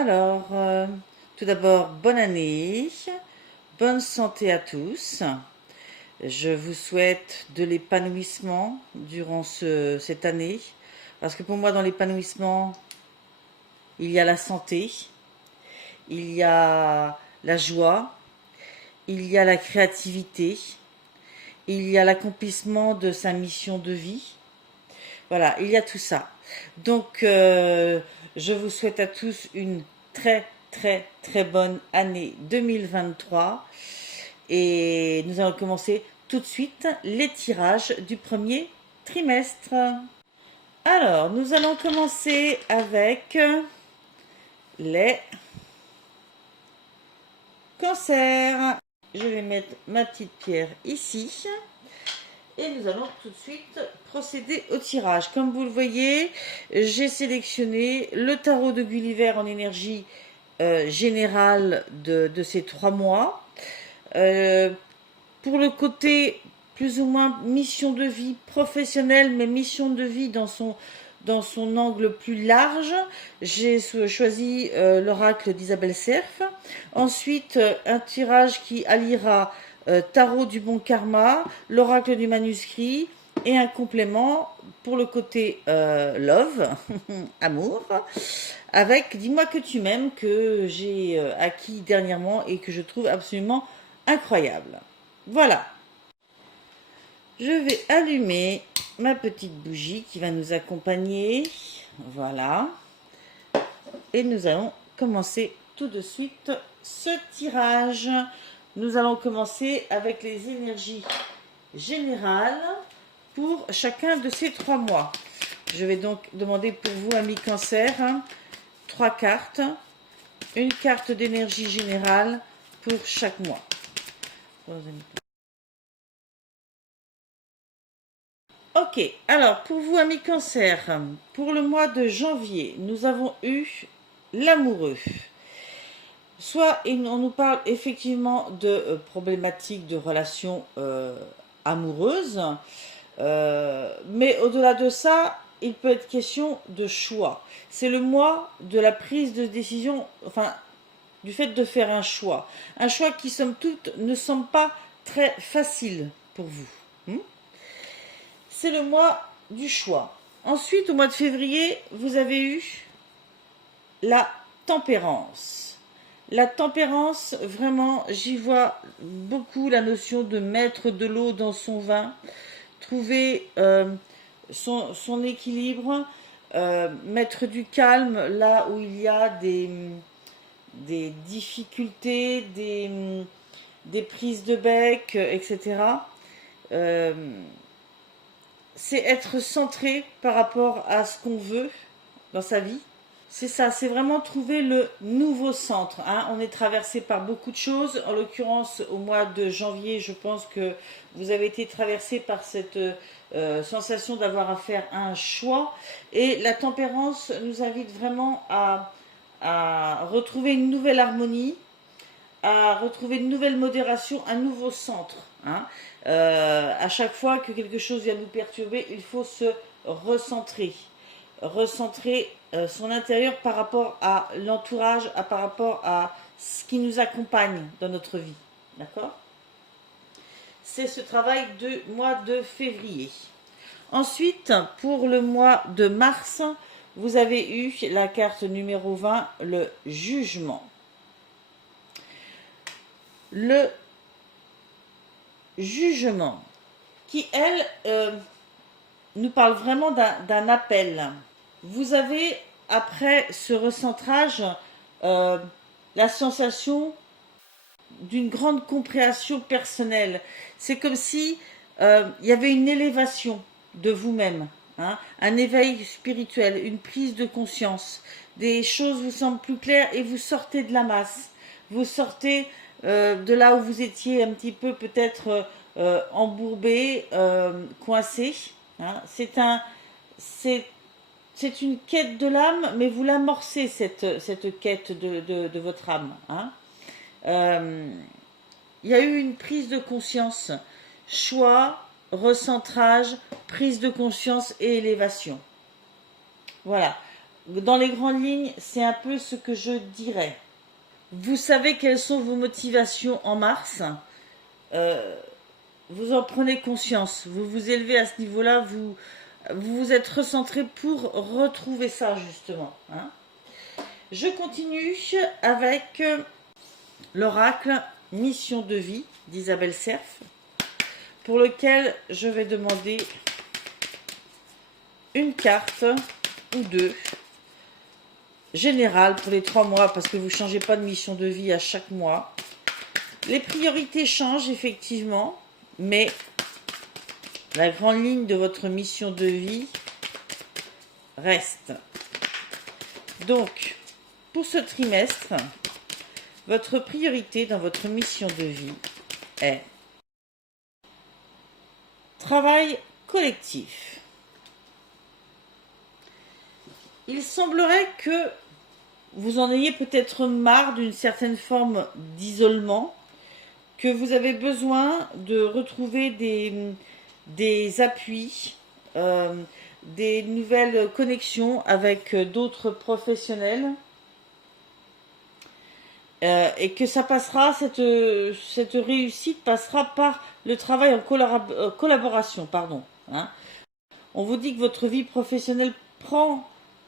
Alors, tout d'abord, bonne année, bonne santé à tous. Je vous souhaite de l'épanouissement durant cette année, parce que pour moi, dans l'épanouissement, il y a la santé, il y a la joie, il y a la créativité, il y a l'accomplissement de sa mission de vie. Voilà, il y a tout ça. Donc, je vous souhaite à tous une très bonne année 2023. Et nous allons commencer tout de suite les tirages du premier trimestre. Alors, nous allons commencer avec les cancers. Je vais mettre ma petite pierre ici. Et nous allons tout de suite procéder au tirage. Comme vous le voyez, j'ai sélectionné le tarot de Gulliver en énergie générale de ces 3 mois. Pour le côté plus ou moins mission de vie professionnelle, mais mission de vie dans son angle plus large, j'ai choisi l'oracle d'Isabelle Serf. Ensuite, un tirage qui alliera tarot du bon karma, l'oracle du manuscrit et un complément pour le côté love, amour, avec Dis-moi que tu m'aimes, que j'ai acquis dernièrement et que je trouve absolument incroyable. Voilà. Je vais allumer ma petite bougie qui va nous accompagner. Voilà. Et nous allons commencer tout de suite ce tirage. Nous allons commencer avec les énergies générales pour chacun de ces 3 mois. Je vais donc demander pour vous, amis cancer, 3 cartes. Une carte d'énergie générale pour chaque mois. Ok, alors pour vous, amis cancer, pour le mois de janvier, nous avons eu l'amoureux. Soit on nous parle effectivement de problématiques de relations amoureuses, mais au-delà de ça, il peut être question de choix. C'est le mois de la prise de décision, enfin, du fait de faire un choix. Un choix qui, somme toute, ne semble pas très facile pour vous. C'est le mois du choix. Ensuite, au mois de février, vous avez eu la tempérance. La tempérance, vraiment, j'y vois beaucoup la notion de mettre de l'eau dans son vin, trouver son équilibre, mettre du calme là où il y a des difficultés, des prises de bec, etc. C'est être centré par rapport à ce qu'on veut dans sa vie. C'est ça, c'est vraiment trouver le nouveau centre. On est traversé par beaucoup de choses. En l'occurrence, au mois de janvier, je pense que vous avez été traversé par cette sensation d'avoir à faire un choix. Et la tempérance nous invite vraiment à retrouver une nouvelle harmonie, à retrouver une nouvelle modération, un nouveau centre. À chaque fois que quelque chose vient nous perturber, il faut se recentrer son intérieur par rapport à l'entourage, par rapport à ce qui nous accompagne dans notre vie. D'accord? C'est ce travail du mois de février. Ensuite, pour le mois de mars, vous avez eu la carte numéro 20, le jugement. Le jugement, qui, elle, nous parle vraiment d'un appel. Vous avez, après ce recentrage, la sensation d'une grande compréhension personnelle. C'est comme si il y avait une élévation de vous-même, un éveil spirituel, une prise de conscience. Des choses vous semblent plus claires et vous sortez de la masse. Vous sortez de là où vous étiez un petit peu peut-être embourbé, coincé. C'est une quête de l'âme, mais vous l'amorcez, cette quête de votre âme. Il y a eu une prise de conscience, choix, recentrage, prise de conscience et élévation. Voilà. dans les grandes lignes, c'est un peu ce que je dirais. Vous savez quelles sont vos motivations en mars. Vous en prenez conscience. Vous vous élevez à ce niveau-là. Vous vous êtes recentré pour retrouver ça, justement. Hein. Je continue avec l'oracle Mission de vie d'Isabelle Cerf, pour lequel je vais demander une carte ou deux générale pour les 3 mois, parce que vous ne changez pas de mission de vie à chaque mois. Les priorités changent effectivement, mais la grande ligne de votre mission de vie reste. Donc, pour ce trimestre, votre priorité dans votre mission de vie est travail collectif. Il semblerait que vous en ayez peut-être marre d'une certaine forme d'isolement, que vous avez besoin de retrouver des appuis, des nouvelles connexions avec d'autres professionnels, et que ça passera, cette réussite passera par le travail en collaboration. Pardon, hein. On vous dit que votre vie professionnelle prend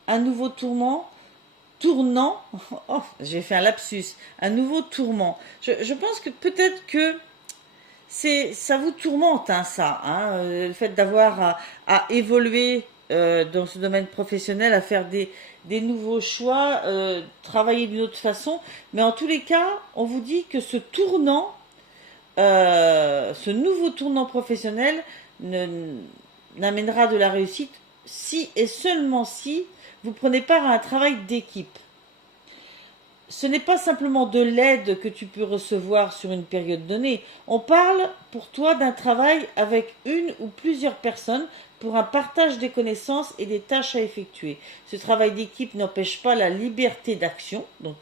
un nouveau tournant, oh, j'ai fait un lapsus, un nouveau tourment. Je pense que peut-être que ça vous tourmente, hein, ça, hein, le fait d'avoir à évoluer dans ce domaine professionnel, à faire des nouveaux choix, travailler d'une autre façon. Mais en tous les cas, on vous dit que ce nouveau tournant professionnel n'amènera de la réussite si et seulement si vous prenez part à un travail d'équipe. Ce n'est pas simplement de l'aide que tu peux recevoir sur une période donnée. On parle pour toi d'un travail avec une ou plusieurs personnes pour un partage des connaissances et des tâches à effectuer. Ce travail d'équipe n'empêche pas la liberté d'action. Donc,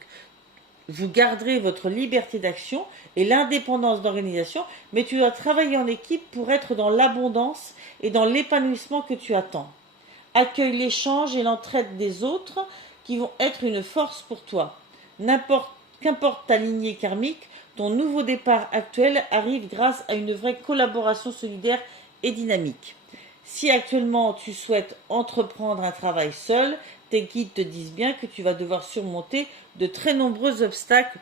vous garderez votre liberté d'action et l'indépendance d'organisation, mais tu dois travailler en équipe pour être dans l'abondance et dans l'épanouissement que tu attends. Accueille l'échange et l'entraide des autres qui vont être une force pour toi. Qu'importe ta lignée karmique, ton nouveau départ actuel arrive grâce à une vraie collaboration solidaire et dynamique. Si actuellement tu souhaites entreprendre un travail seul, tes guides te disent bien que tu vas devoir surmonter de très nombreux obstacles,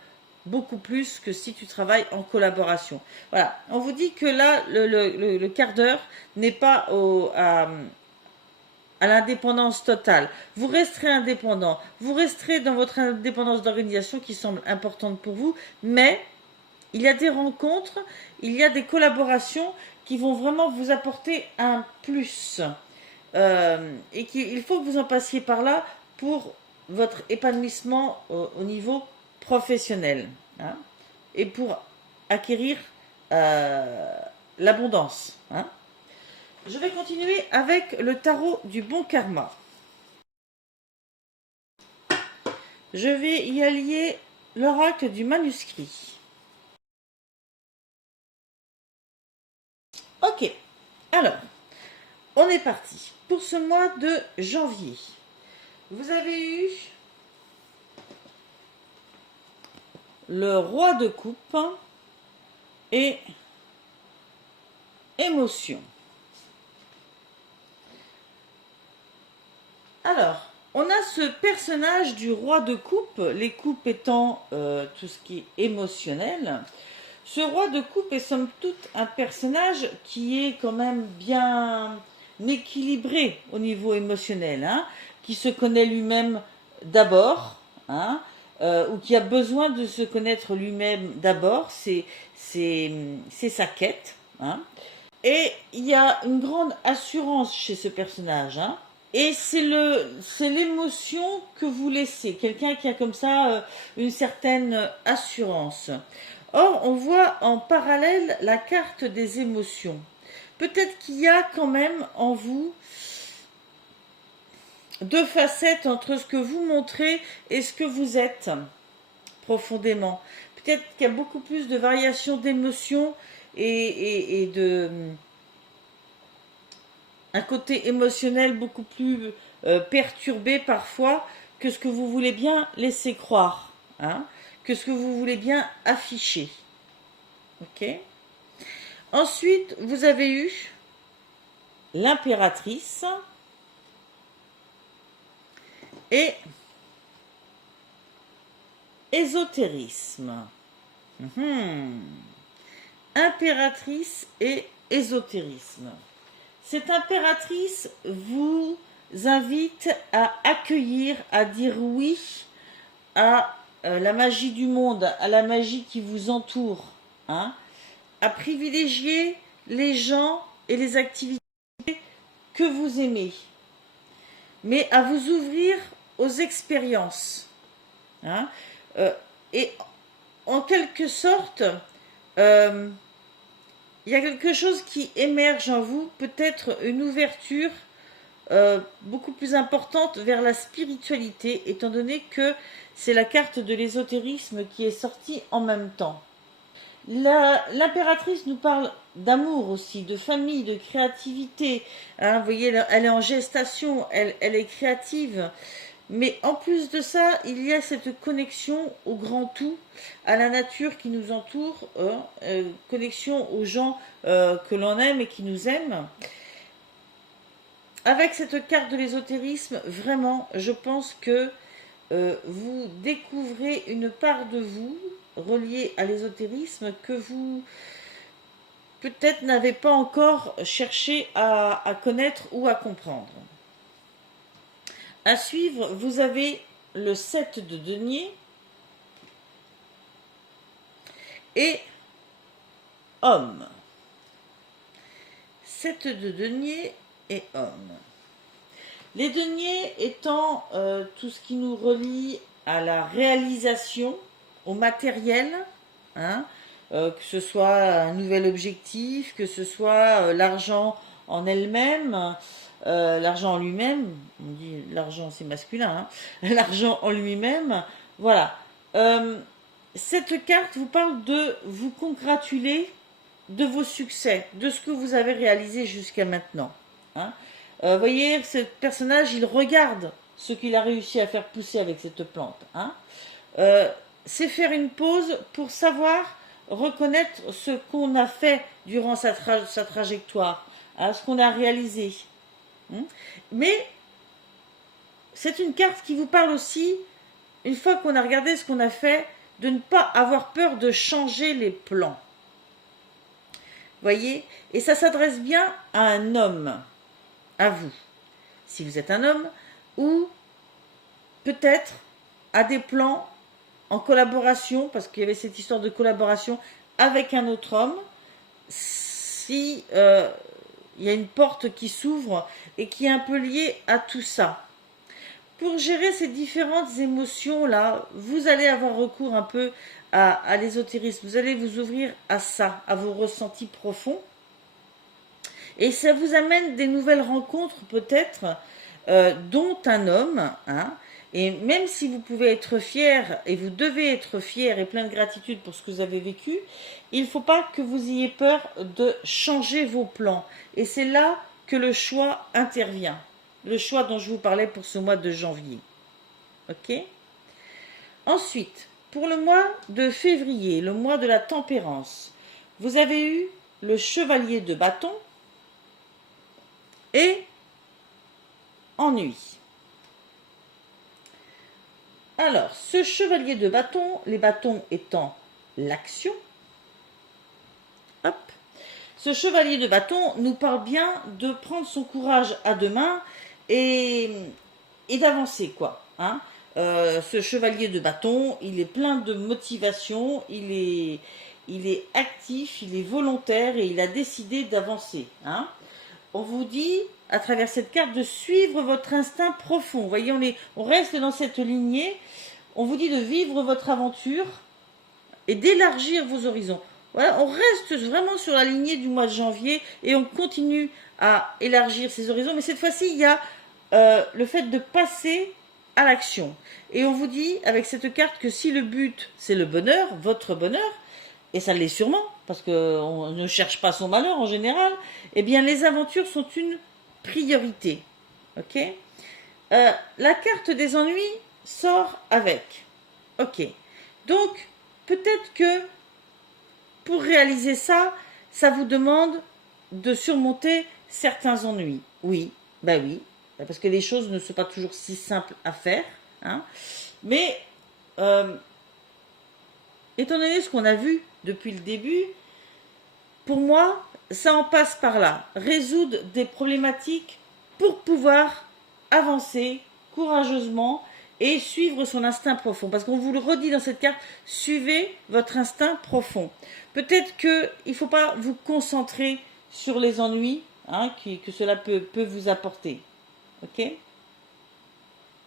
beaucoup plus que si tu travailles en collaboration. Voilà, on vous dit que là, le quart d'heure n'est pas à l'indépendance totale. Vous resterez indépendant, vous resterez dans votre indépendance d'organisation qui semble importante pour vous, mais il y a des rencontres, il y a des collaborations qui vont vraiment vous apporter un plus. Et qu'il faut que vous en passiez par là pour votre épanouissement au niveau professionnel, hein, et pour acquérir l'abondance. Hein. Je vais continuer avec le tarot du bon karma. Je vais y allier l'oracle du manuscrit. Ok, alors, on est parti. Pour ce mois de janvier, vous avez eu le roi de coupe et émotion. Alors, on a ce personnage du roi de coupe, les coupes étant tout ce qui est émotionnel. Ce roi de coupe est somme toute un personnage qui est quand même bien équilibré au niveau émotionnel, hein, qui se connaît lui-même d'abord, hein, ou qui a besoin de se connaître lui-même d'abord, c'est sa quête. Hein. Et il y a une grande assurance chez ce personnage, hein. Et c'est l'émotion que vous laissez, quelqu'un qui a comme ça une certaine assurance. Or, on voit en parallèle la carte des émotions. Peut-être qu'il y a quand même en vous 2 facettes entre ce que vous montrez et ce que vous êtes profondément. Peut-être qu'il y a beaucoup plus de variations d'émotions et un côté émotionnel beaucoup plus perturbé parfois que ce que vous voulez bien laisser croire, hein, que ce que vous voulez bien afficher. Ok. Ensuite, vous avez eu l'impératrice et ésotérisme. Impératrice et ésotérisme. Cette impératrice vous invite à accueillir, à dire oui à la magie du monde, à la magie qui vous entoure, hein, à privilégier les gens et les activités que vous aimez, mais à vous ouvrir aux expériences. Hein, et en quelque sorte, il y a quelque chose qui émerge en vous, peut-être une ouverture beaucoup plus importante vers la spiritualité, étant donné que c'est la carte de l'ésotérisme qui est sortie en même temps. L'impératrice nous parle d'amour aussi, de famille, de créativité. Hein, vous voyez, elle est en gestation, elle est créative. Mais en plus de ça, il y a cette connexion au grand tout, à la nature qui nous entoure, connexion aux gens que l'on aime et qui nous aiment. Avec cette carte de l'ésotérisme, vraiment, je pense que vous découvrez une part de vous reliée à l'ésotérisme que vous peut-être n'avez pas encore cherché à connaître ou à comprendre. À suivre, vous avez le 7 de denier et homme. 7 de denier et homme. Les deniers étant tout ce qui nous relie à la réalisation, au matériel, hein, que ce soit un nouvel objectif, que ce soit l'argent en elle-même, l'argent en lui-même, on dit l'argent c'est masculin, hein, l'argent en lui-même, voilà. Cette carte vous parle de vous congratuler de vos succès, de ce que vous avez réalisé jusqu'à maintenant. Hein. Voyez, ce personnage, il regarde ce qu'il a réussi à faire pousser avec cette plante. Hein. C'est faire une pause pour savoir reconnaître ce qu'on a fait durant sa trajectoire, hein, ce qu'on a réalisé. Hein. Mais c'est une carte qui vous parle aussi, une fois qu'on a regardé ce qu'on a fait, de ne pas avoir peur de changer les plans. Voyez, et ça s'adresse bien à un homme, à vous, si vous êtes un homme, ou peut-être à des plans en collaboration, parce qu'il y avait cette histoire de collaboration avec un autre homme, si il y a une porte qui s'ouvre et qui est un peu liée à tout ça. Pour gérer ces différentes émotions-là, vous allez avoir recours un peu à l'ésotérisme. Vous allez vous ouvrir à ça, à vos ressentis profonds. Et ça vous amène des nouvelles rencontres peut-être, dont un homme. Hein, et même si vous pouvez être fier, et vous devez être fier et plein de gratitude pour ce que vous avez vécu, il ne faut pas que vous ayez peur de changer vos plans. Et c'est là que le choix intervient. Le choix dont je vous parlais pour ce mois de janvier. Ok ? Ensuite, pour le mois de février, le mois de la tempérance, vous avez eu le chevalier de bâton et ennui. Alors, ce chevalier de bâton, les bâtons étant l'action, hop, ce chevalier de bâton nous parle bien de prendre son courage à deux mains et d'avancer, quoi. Hein. Ce chevalier de bâton, il est plein de motivation, il est actif, il est volontaire et il a décidé d'avancer. Hein. On vous dit, à travers cette carte, de suivre votre instinct profond. Vous voyez, on reste dans cette lignée. On vous dit de vivre votre aventure et d'élargir vos horizons. Voilà, on reste vraiment sur la lignée du mois de janvier et on continue à élargir ses horizons. Mais cette fois-ci, il y a le fait de passer à l'action. Et on vous dit, avec cette carte, que si le but, c'est le bonheur, votre bonheur, et ça l'est sûrement, parce qu'on ne cherche pas son malheur en général, eh bien les aventures sont une priorité. Ok. La carte des ennuis sort avec. Ok. Donc, peut-être que pour réaliser ça, ça vous demande de surmonter certains ennuis. Oui, bah oui, parce que les choses ne sont pas toujours si simples à faire. Hein. Mais, étant donné ce qu'on a vu depuis le début, pour moi, ça en passe par là. Résoudre des problématiques pour pouvoir avancer courageusement et suivre son instinct profond. Parce qu'on vous le redit dans cette carte, suivez votre instinct profond. Peut-être qu'il ne faut pas vous concentrer sur les ennuis hein, que cela peut vous apporter. Ok.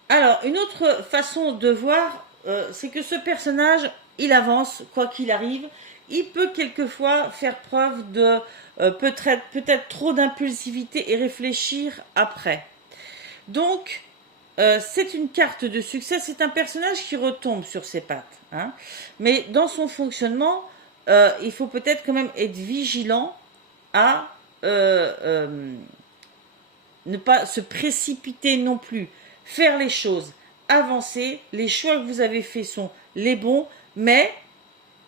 Alors, une autre façon de voir, c'est que ce personnage, il avance, quoi qu'il arrive. Il peut quelquefois faire preuve de peut-être trop d'impulsivité et réfléchir après. Donc, c'est une carte de succès, c'est un personnage qui retombe sur ses pattes. Hein. Mais dans son fonctionnement, il faut peut-être quand même être vigilant à ne pas se précipiter non plus. Faire les choses, avancer, les choix que vous avez faits sont les bons, mais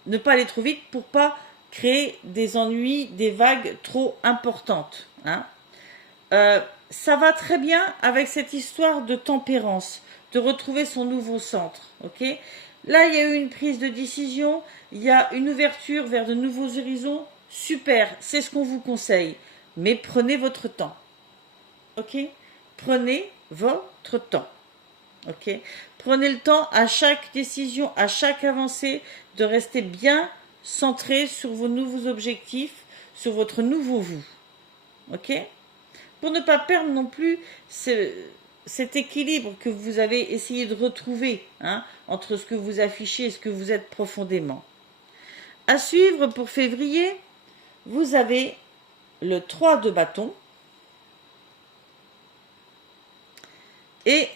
ne pas aller trop vite pour pas créer des ennuis, des vagues trop importantes. Hein. Ça va très bien avec cette histoire de tempérance, de retrouver son nouveau centre. Okay. Là, il y a eu une prise de décision, il y a une ouverture vers de nouveaux horizons. Super, c'est ce qu'on vous conseille. Mais prenez votre temps. Ok. Prenez votre temps. Ok. Prenez le temps à chaque décision, à chaque avancée, de rester bien centré sur vos nouveaux objectifs, sur votre nouveau vous. Ok. Pour ne pas perdre non plus cet équilibre que vous avez essayé de retrouver hein, entre ce que vous affichez et ce que vous êtes profondément. À suivre pour février, vous avez le 3 de bâton et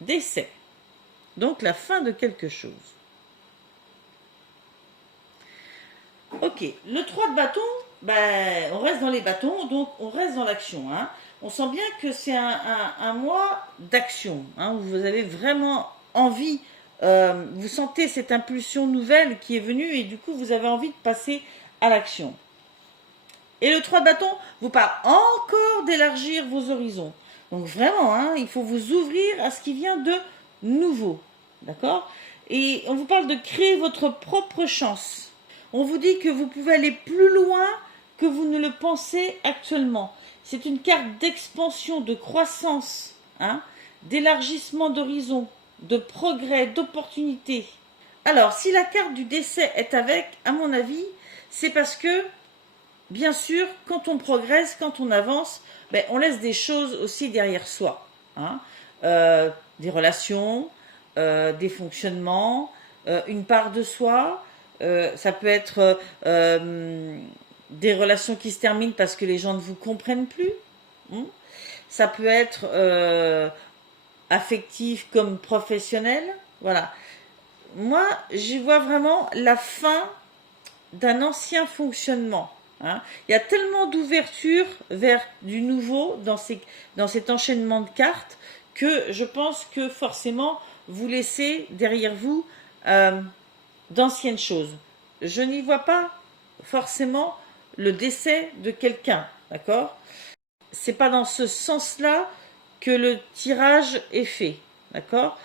décès. Donc la fin de quelque chose. Ok, le 3 de bâton, ben, on reste dans les bâtons, donc on reste dans l'action. Hein. On sent bien que c'est un mois d'action, hein, où vous avez vraiment envie, vous sentez cette impulsion nouvelle qui est venue et du coup vous avez envie de passer à l'action. Et le 3 de bâton vous parle encore d'élargir vos horizons. Donc vraiment, hein, il faut vous ouvrir à ce qui vient de nouveau. D'accord. Et on vous parle de créer votre propre chance. On vous dit que vous pouvez aller plus loin que vous ne le pensez actuellement. C'est une carte d'expansion, de croissance, hein, d'élargissement d'horizon, de progrès, d'opportunité. Alors, si la carte du décès est avec, à mon avis, c'est parce que, bien sûr, quand on progresse, quand on avance, ben, on laisse des choses aussi derrière soi. Hein. Des relations, des fonctionnements, une part de soi. Ça peut être des relations qui se terminent parce que les gens ne vous comprennent plus. Ça peut être affectif comme professionnel. Voilà. Moi, j'y vois vraiment la fin d'un ancien fonctionnement. Hein. Il y a tellement d'ouverture vers du nouveau dans cet enchaînement de cartes que je pense que forcément vous laissez derrière vous d'anciennes choses. Je n'y vois pas forcément le décès de quelqu'un, d'accord? C'est pas dans ce sens-là que le tirage est fait, d'accord?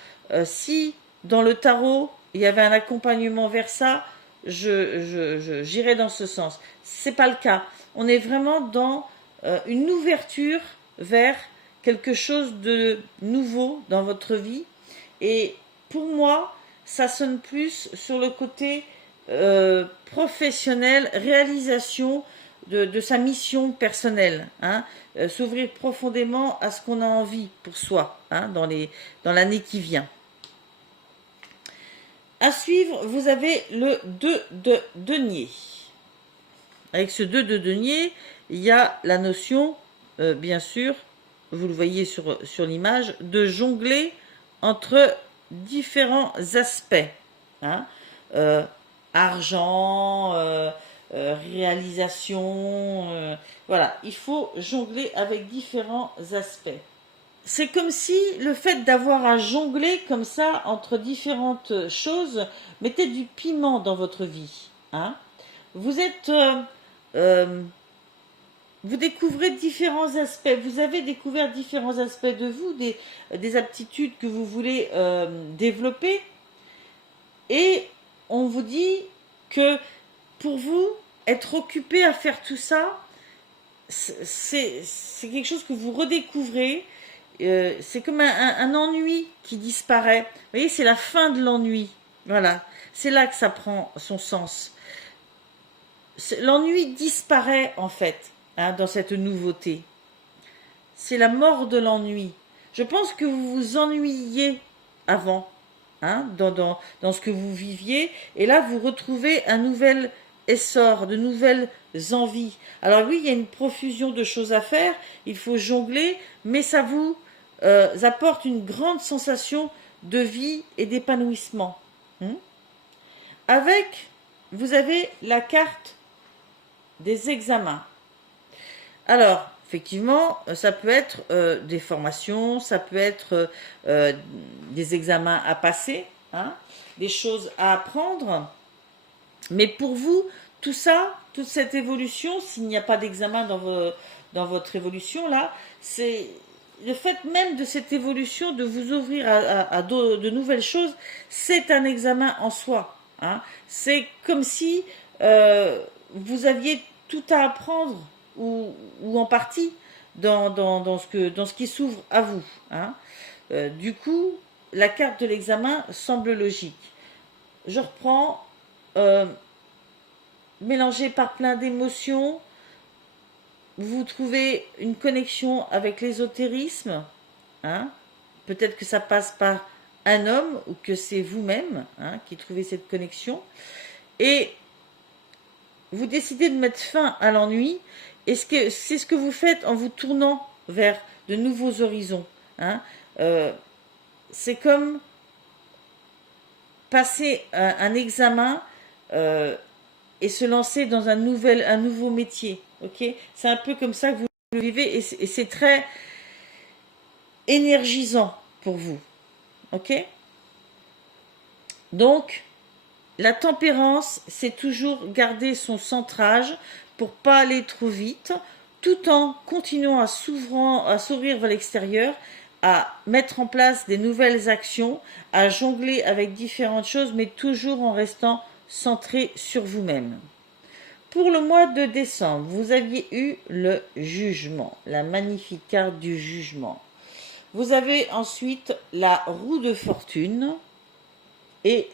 Si dans le tarot il y avait un accompagnement vers ça, j'irais dans ce sens. C'est pas le cas. On est vraiment dans une ouverture vers quelque chose de nouveau dans votre vie. Et pour moi, ça sonne plus sur le côté professionnel, réalisation de sa mission personnelle. Hein, s'ouvrir profondément à ce qu'on a envie pour soi hein, dans l'année qui vient. À suivre, vous avez le 2 de denier. Avec ce 2 de denier, il y a la notion, bien sûr, vous le voyez sur l'image, de jongler entre différents aspects. Hein, argent, réalisation. Voilà, il faut jongler avec différents aspects. C'est comme si le fait d'avoir à jongler comme ça entre différentes choses mettait du piment dans votre vie. Hein. Vous êtes... euh, vous découvrez différents aspects, vous avez découvert différents aspects de vous, des aptitudes que vous voulez développer, et on vous dit que pour vous, être occupé à faire tout ça, c'est quelque chose que vous redécouvrez, c'est comme un ennui qui disparaît. Vous voyez, c'est la fin de l'ennui. Voilà, c'est là que ça prend son sens. L'ennui disparaît en fait, hein, dans cette nouveauté. C'est la mort de l'ennui. Je pense que vous vous ennuyiez avant, hein, dans ce que vous viviez, et là vous retrouvez un nouvel essor, de nouvelles envies. Alors oui, il y a une profusion de choses à faire, il faut jongler, mais ça vous apporte une grande sensation de vie et d'épanouissement. Avec, vous avez la carte des examens. Alors, effectivement, ça peut être des formations, ça peut être des examens à passer, hein, des choses à apprendre. Mais pour vous, tout ça, toute cette évolution, s'il n'y a pas d'examen dans votre évolution, là, c'est le fait même de cette évolution, de vous ouvrir à de nouvelles choses, c'est un examen en soi. Hein. C'est comme si vous aviez tout à apprendre, ou en partie, dans ce qui s'ouvre à vous. Hein. Du coup, la carte de l'examen semble logique. Je reprends, mélangé par plein d'émotions, vous trouvez une connexion avec l'ésotérisme. Hein. Peut-être que ça passe par un homme, ou que c'est vous-même, hein, qui trouvez cette connexion. Et vous décidez de mettre fin à l'ennui, et c'est ce que vous faites en vous tournant vers de nouveaux horizons. Hein. C'est comme passer un examen et se lancer dans un nouveau métier. Okay, c'est un peu comme ça que vous le vivez, et c'est très énergisant pour vous. Ok. Donc, la tempérance, c'est toujours garder son centrage pour pas aller trop vite, tout en continuant à s'ouvrir vers l'extérieur, à mettre en place des nouvelles actions, à jongler avec différentes choses, mais toujours en restant centré sur vous-même. Pour le mois de décembre, vous aviez eu le jugement, la magnifique carte du jugement. Vous avez ensuite la roue de fortune et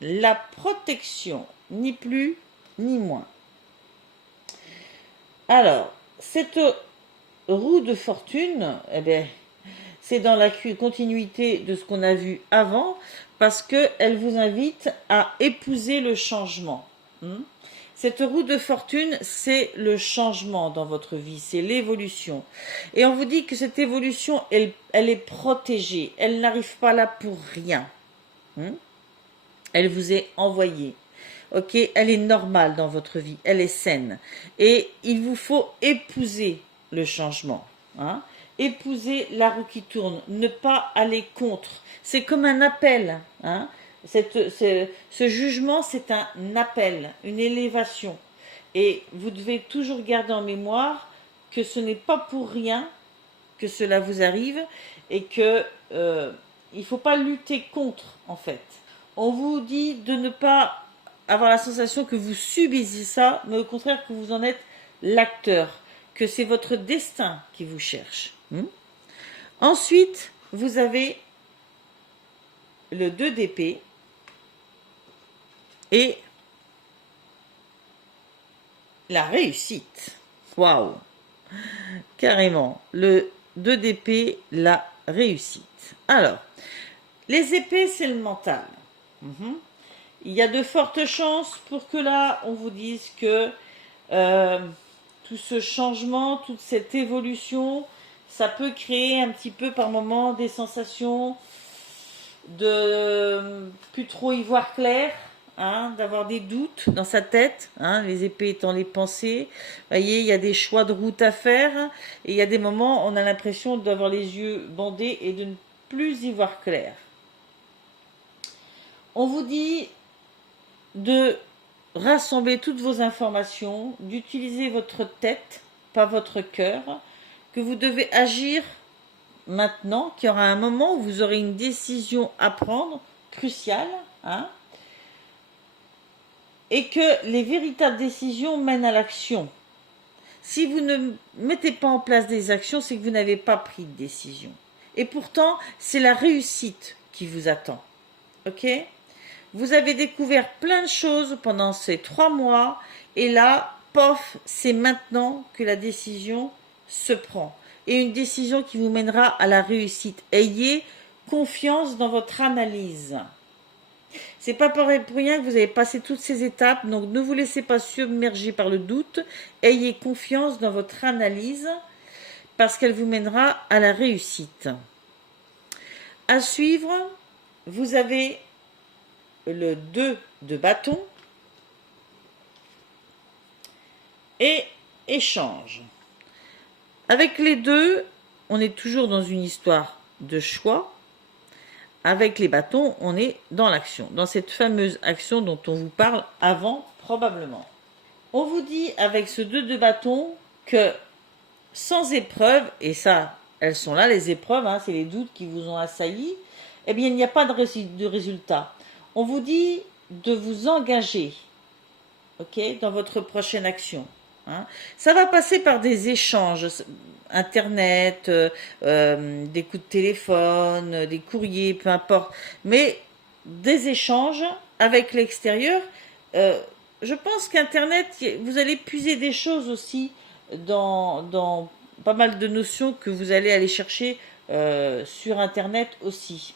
la protection, ni plus ni moins. Alors, cette roue de fortune, eh bien, c'est dans la continuité de ce qu'on a vu avant, parce qu'elle vous invite à épouser le changement. Cette roue de fortune, c'est le changement dans votre vie, c'est l'évolution. Et on vous dit que cette évolution, elle est protégée, elle n'arrive pas là pour rien. Elle vous est envoyée. Ok, elle est normale dans votre vie, elle est saine. Et il vous faut épouser le changement. Hein. Épouser la roue qui tourne, ne pas aller contre. C'est comme un appel. Hein. Ce jugement, c'est un appel, une élévation. Et vous devez toujours garder en mémoire que ce n'est pas pour rien que cela vous arrive, et que il ne faut pas lutter contre, en fait. On vous dit de ne pas avoir la sensation que vous subissez ça, mais au contraire que vous en êtes l'acteur, que c'est votre destin qui vous cherche. Ensuite, vous avez le 2 d'épée et la réussite. Waouh! Carrément. Le 2 d'épée, la réussite. Alors, les épées, c'est le mental. Il y a de fortes chances pour que là, on vous dise que tout ce changement, toute cette évolution, ça peut créer un petit peu par moments des sensations de plus trop y voir clair, hein, d'avoir des doutes dans sa tête, hein, les épées étant les pensées. Vous voyez, il y a des choix de route à faire, et il y a des moments où on a l'impression d'avoir les yeux bandés et de ne plus y voir clair. On vous dit de rassembler toutes vos informations, d'utiliser votre tête, pas votre cœur, que vous devez agir maintenant, qu'il y aura un moment où vous aurez une décision à prendre, cruciale, hein, et que les véritables décisions mènent à l'action. Si vous ne mettez pas en place des actions, c'est que vous n'avez pas pris de décision. Et pourtant, c'est la réussite qui vous attend. Ok ? Vous avez découvert plein de choses pendant ces 3 mois, et là, pof, c'est maintenant que la décision se prend. Et une décision qui vous mènera à la réussite. Ayez confiance dans votre analyse. C'est pas pour rien que vous avez passé toutes ces étapes, donc ne vous laissez pas submerger par le doute. Ayez confiance dans votre analyse, parce qu'elle vous mènera à la réussite. À suivre, vous avez le 2 de bâton et échange. Avec les deux, on est toujours dans une histoire de choix. Avec les bâtons, on est dans l'action, dans cette fameuse action dont on vous parle avant, probablement. On vous dit avec ce 2 de bâton que sans épreuve, et ça, elles sont là, les épreuves, hein, c'est les doutes qui vous ont assailli, eh bien, il n'y a pas de résultat. On vous dit de vous engager, ok, dans votre prochaine action. Hein. Ça va passer par des échanges, Internet, des coups de téléphone, des courriers, peu importe, mais des échanges avec l'extérieur. Je pense qu'Internet, vous allez puiser des choses aussi dans pas mal de notions que vous allez aller chercher sur Internet aussi.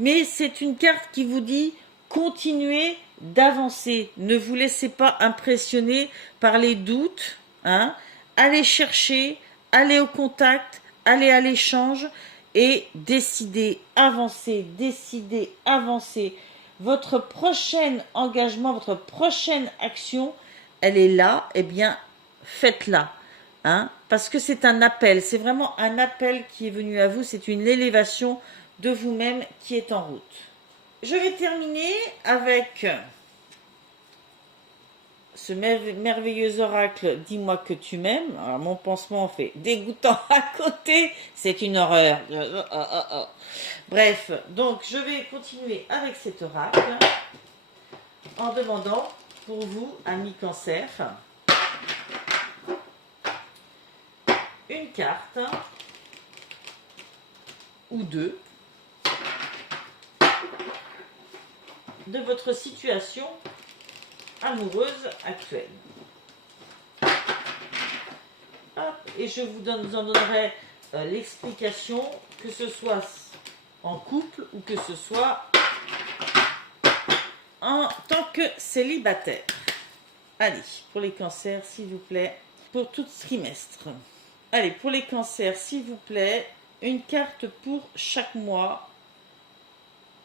Mais c'est une carte qui vous dit continuez d'avancer. Ne vous laissez pas impressionner par les doutes. Hein. Allez chercher, allez au contact, allez à l'échange et décidez, avancez, décidez, avancez. Votre prochain engagement, votre prochaine action, elle est là, eh bien, faites-la. Hein, parce que c'est un appel, c'est vraiment un appel qui est venu à vous, c'est une élévation de vous-même qui est en route. Je vais terminer avec ce merveilleux oracle, dis-moi que tu m'aimes. Alors mon pansement fait dégoûtant à côté, c'est une horreur. Bref, donc je vais continuer avec cet oracle en demandant pour vous, amis Cancer, une carte ou deux de votre situation amoureuse actuelle. Hop, et je vous en donnerai l'explication, que ce soit en couple ou que ce soit en tant que célibataire. Allez, pour les cancers, s'il vous plaît, pour tout trimestre. Allez, pour les cancers, s'il vous plaît, une carte pour chaque mois.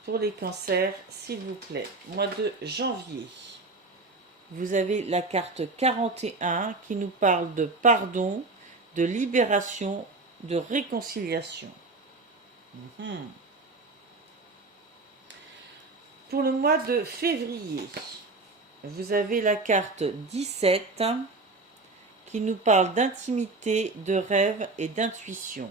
Pour les cancers, s'il vous plaît, mois de janvier. Vous avez la carte 41 qui nous parle de pardon, de libération, de réconciliation. Pour le mois de février, vous avez la carte 17 qui nous parle d'intimité, de rêve et d'intuition.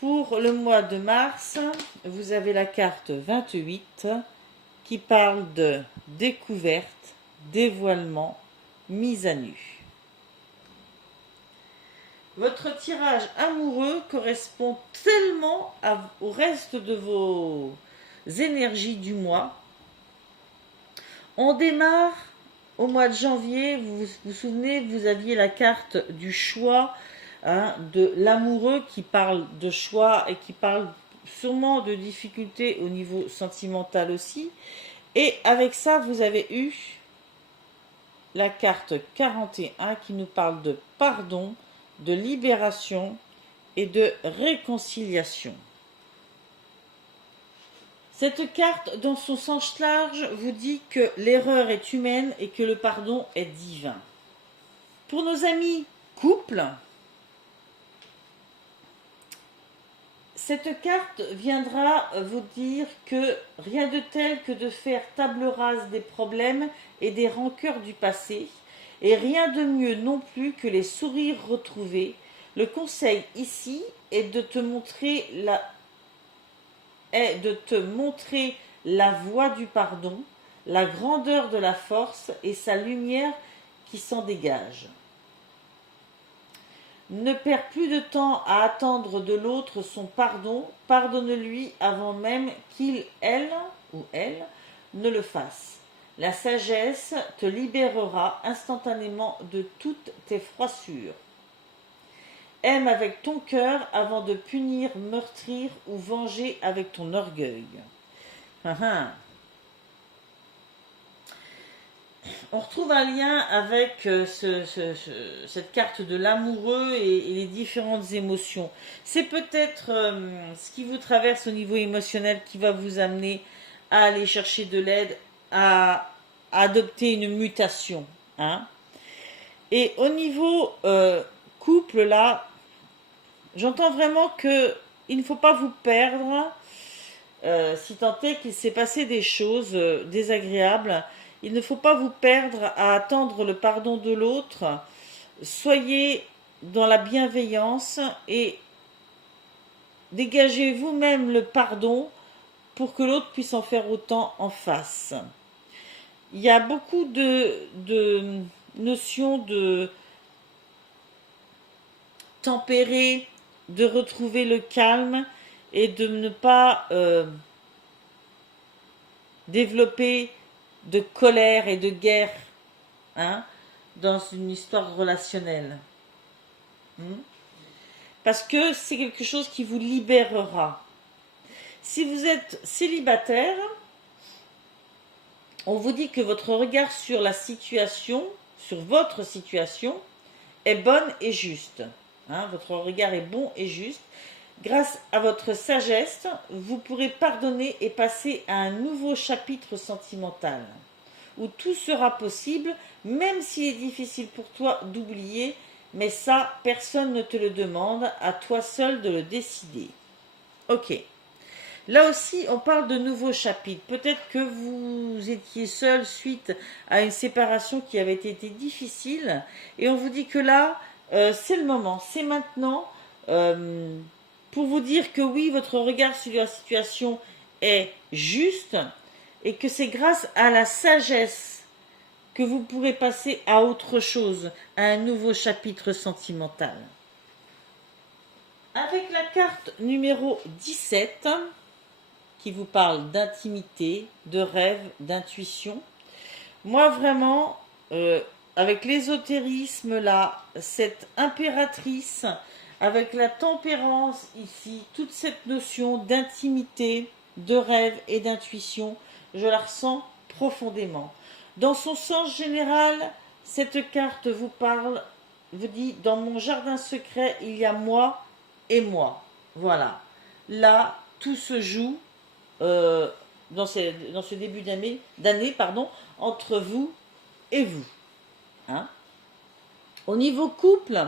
Pour le mois de mars, vous avez la carte 28 qui parle de découverte, dévoilement, mise à nu. Votre tirage amoureux correspond tellement au reste de vos énergies du mois. On démarre au mois de janvier, vous vous souvenez, vous aviez la carte du choix, hein, de l'amoureux qui parle de choix et qui parle sûrement de difficultés au niveau sentimental aussi. Et avec ça, vous avez eu la carte 41 qui nous parle de pardon, de libération et de réconciliation. Cette carte, dans son sens large, vous dit que l'erreur est humaine et que le pardon est divin. Pour nos amis couples, cette carte viendra vous dire que rien de tel que de faire table rase des problèmes et des rancœurs du passé, et rien de mieux non plus que les sourires retrouvés. Le conseil ici est de te montrer la voie du pardon, la grandeur de la force et sa lumière qui s'en dégage. Ne perds plus de temps à attendre de l'autre son pardon, pardonne-lui avant même qu'il, elle ou elle, ne le fasse. La sagesse te libérera instantanément de toutes tes froissures. Aime avec ton cœur avant de punir, meurtrir ou venger avec ton orgueil. On retrouve un lien avec cette carte de l'amoureux et les différentes émotions. C'est peut-être ce qui vous traverse au niveau émotionnel qui va vous amener à aller chercher de l'aide, à adopter une mutation. Et au niveau couple, là, j'entends vraiment qu'il ne faut pas vous perdre, si tant est qu'il s'est passé des choses désagréables. Il ne faut pas vous perdre à attendre le pardon de l'autre. Soyez dans la bienveillance et dégagez vous-même le pardon pour que l'autre puisse en faire autant en face. Il y a beaucoup de notions de tempérer, de retrouver le calme et de ne pas développer de colère et de guerre dans une histoire relationnelle. Parce que c'est quelque chose qui vous libérera. Si vous êtes célibataire, on vous dit que votre regard sur la situation, sur votre situation, est bonne et juste. Votre regard est bon et juste. Grâce à votre sagesse, vous pourrez pardonner et passer à un nouveau chapitre sentimental, où tout sera possible, même s'il est difficile pour toi d'oublier, mais ça, personne ne te le demande, à toi seul de le décider. Ok. Là aussi, on parle de nouveaux chapitres. Peut-être que vous étiez seul suite à une séparation qui avait été difficile, et on vous dit que là, c'est le moment, c'est maintenant, pour vous dire que oui, votre regard sur la situation est juste et que c'est grâce à la sagesse que vous pourrez passer à autre chose, à un nouveau chapitre sentimental. Avec la carte numéro 17, qui vous parle d'intimité, de rêve, d'intuition, moi vraiment, avec l'ésotérisme là, cette impératrice, avec la tempérance ici, toute cette notion d'intimité, de rêve et d'intuition, je la ressens profondément. Dans son sens général, cette carte vous parle, vous dit, dans mon jardin secret, il y a moi et moi. Voilà. Là, tout se joue dans ce début d'année, entre vous et vous. Au niveau couple,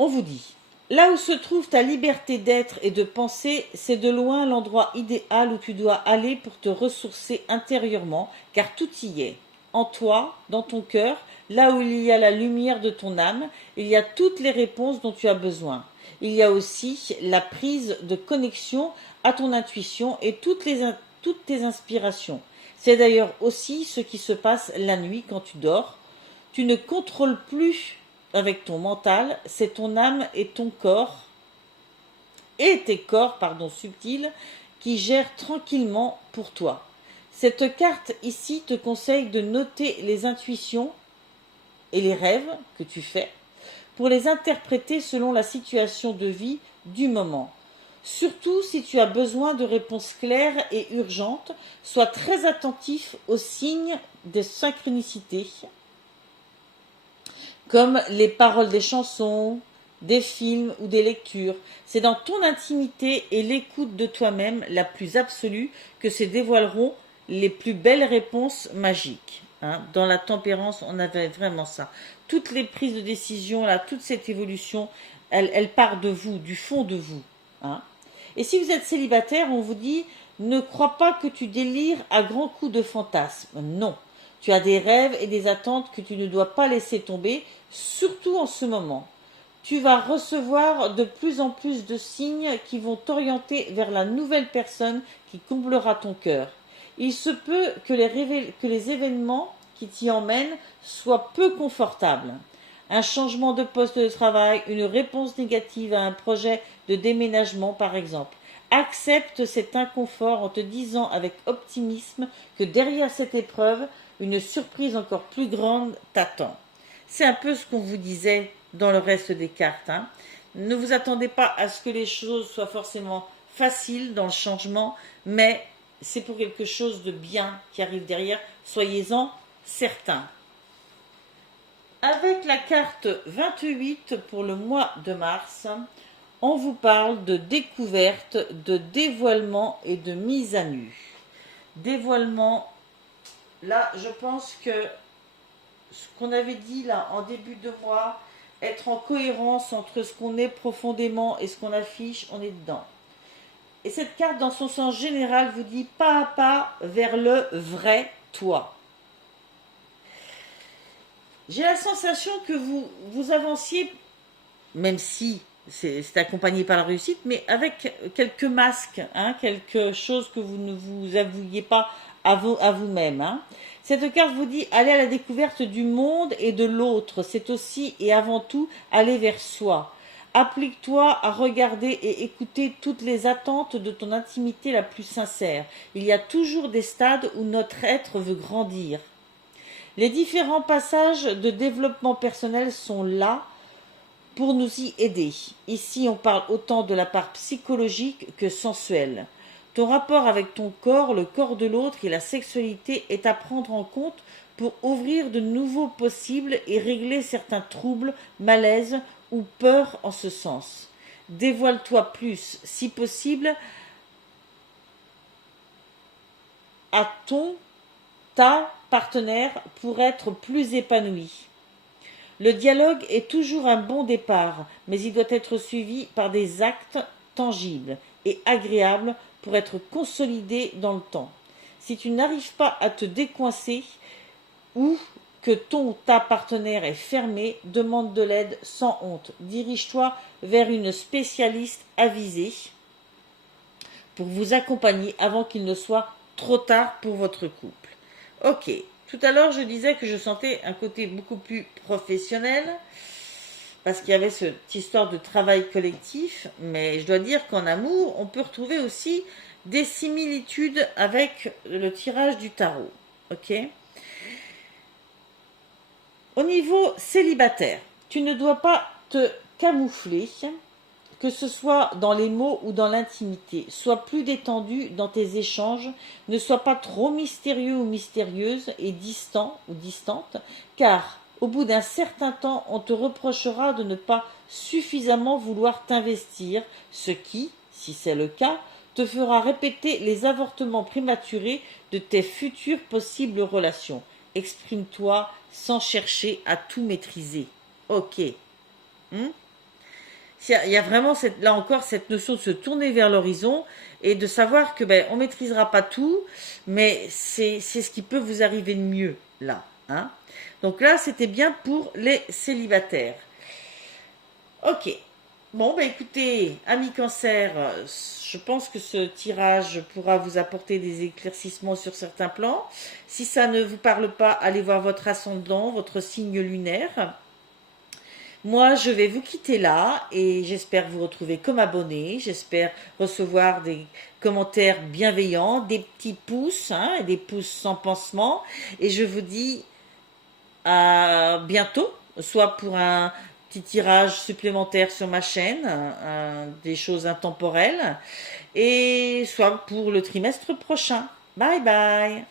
on vous dit, là où se trouve ta liberté d'être et de penser, c'est de loin l'endroit idéal où tu dois aller pour te ressourcer intérieurement, car tout y est. En toi, dans ton cœur, là où il y a la lumière de ton âme, il y a toutes les réponses dont tu as besoin. Il y a aussi la prise de connexion à ton intuition et toutes tes inspirations. C'est d'ailleurs aussi ce qui se passe la nuit quand tu dors. Tu ne contrôles plus avec ton mental, c'est ton âme et ton corps, et tes corps, subtils, qui gèrent tranquillement pour toi. Cette carte ici te conseille de noter les intuitions et les rêves que tu fais pour les interpréter selon la situation de vie du moment. Surtout si tu as besoin de réponses claires et urgentes, sois très attentif aux signes de synchronicité, comme les paroles des chansons, des films ou des lectures. C'est dans ton intimité et l'écoute de toi-même la plus absolue que se dévoileront les plus belles réponses magiques. Hein. Dans la tempérance, on avait vraiment ça. Toutes les prises de décision, là, toute cette évolution, elle part de vous, du fond de vous. Hein. Et si vous êtes célibataire, on vous dit, ne crois pas que tu délires à grands coups de fantasmes. Non. Tu as des rêves et des attentes que tu ne dois pas laisser tomber, surtout en ce moment. Tu vas recevoir de plus en plus de signes qui vont t'orienter vers la nouvelle personne qui comblera ton cœur. Il se peut que les événements qui t'y emmènent soient peu confortables. Un changement de poste de travail, une réponse négative à un projet de déménagement par exemple. Accepte cet inconfort en te disant avec optimisme que derrière cette épreuve, une surprise encore plus grande t'attend. C'est un peu ce qu'on vous disait dans le reste des cartes. Hein. Ne vous attendez pas à ce que les choses soient forcément faciles dans le changement, mais c'est pour quelque chose de bien qui arrive derrière. Soyez-en certains. Avec la carte 28 pour le mois de mars, on vous parle de découverte, de dévoilement et de mise à nu. Dévoilement, là, je pense que ce qu'on avait dit là en début de mois, être en cohérence entre ce qu'on est profondément et ce qu'on affiche, on est dedans. Et cette carte, dans son sens général, vous dit pas à pas vers le vrai toi. J'ai la sensation que vous avanciez, même si c'est accompagné par la réussite, mais avec quelques masques, hein, quelque chose que vous ne vous avouiez pas à vous-même. Hein. Cette carte vous dit aller à la découverte du monde et de l'autre. C'est aussi et avant tout aller vers soi. Applique-toi à regarder et écouter toutes les attentes de ton intimité la plus sincère. Il y a toujours des stades où notre être veut grandir. Les différents passages de développement personnel sont là pour nous y aider. Ici, on parle autant de la part psychologique que sensuelle. Ton rapport avec ton corps, le corps de l'autre et la sexualité est à prendre en compte pour ouvrir de nouveaux possibles et régler certains troubles, malaises ou peurs en ce sens. Dévoile-toi plus, si possible, à ta partenaire pour être plus épanoui. Le dialogue est toujours un bon départ, mais il doit être suivi par des actes tangibles et agréables pour être consolidé dans le temps. Si tu n'arrives pas à te décoincer ou que ton ou ta partenaire est fermé, demande de l'aide sans honte. Dirige-toi vers une spécialiste avisée pour vous accompagner avant qu'il ne soit trop tard pour votre couple. Ok, tout à l'heure je disais que je sentais un côté beaucoup plus professionnel parce qu'il y avait cette histoire de travail collectif, mais je dois dire qu'en amour, on peut retrouver aussi des similitudes avec le tirage du tarot. Ok ? Au niveau célibataire, tu ne dois pas te camoufler, que ce soit dans les mots ou dans l'intimité. Sois plus détendu dans tes échanges, ne sois pas trop mystérieux ou mystérieuse et distant ou distante, car au bout d'un certain temps, on te reprochera de ne pas suffisamment vouloir t'investir, ce qui, si c'est le cas, te fera répéter les avortements prématurés de tes futures possibles relations. Exprime-toi sans chercher à tout maîtriser. Ok. Il y a vraiment là encore cette notion de se tourner vers l'horizon et de savoir que on ne maîtrisera pas tout, mais c'est ce qui peut vous arriver de mieux là. Hein. Donc là, c'était bien pour les célibataires. Ok. Bon, écoutez, amis cancer, je pense que ce tirage pourra vous apporter des éclaircissements sur certains plans. Si ça ne vous parle pas, allez voir votre ascendant, votre signe lunaire. Moi, je vais vous quitter là et j'espère vous retrouver comme abonné. J'espère recevoir des commentaires bienveillants, des petits pouces, et des pouces sans pansement. Et je vous dis à bientôt, soit pour un petit tirage supplémentaire sur ma chaîne, des choses intemporelles, et soit pour le trimestre prochain. Bye bye!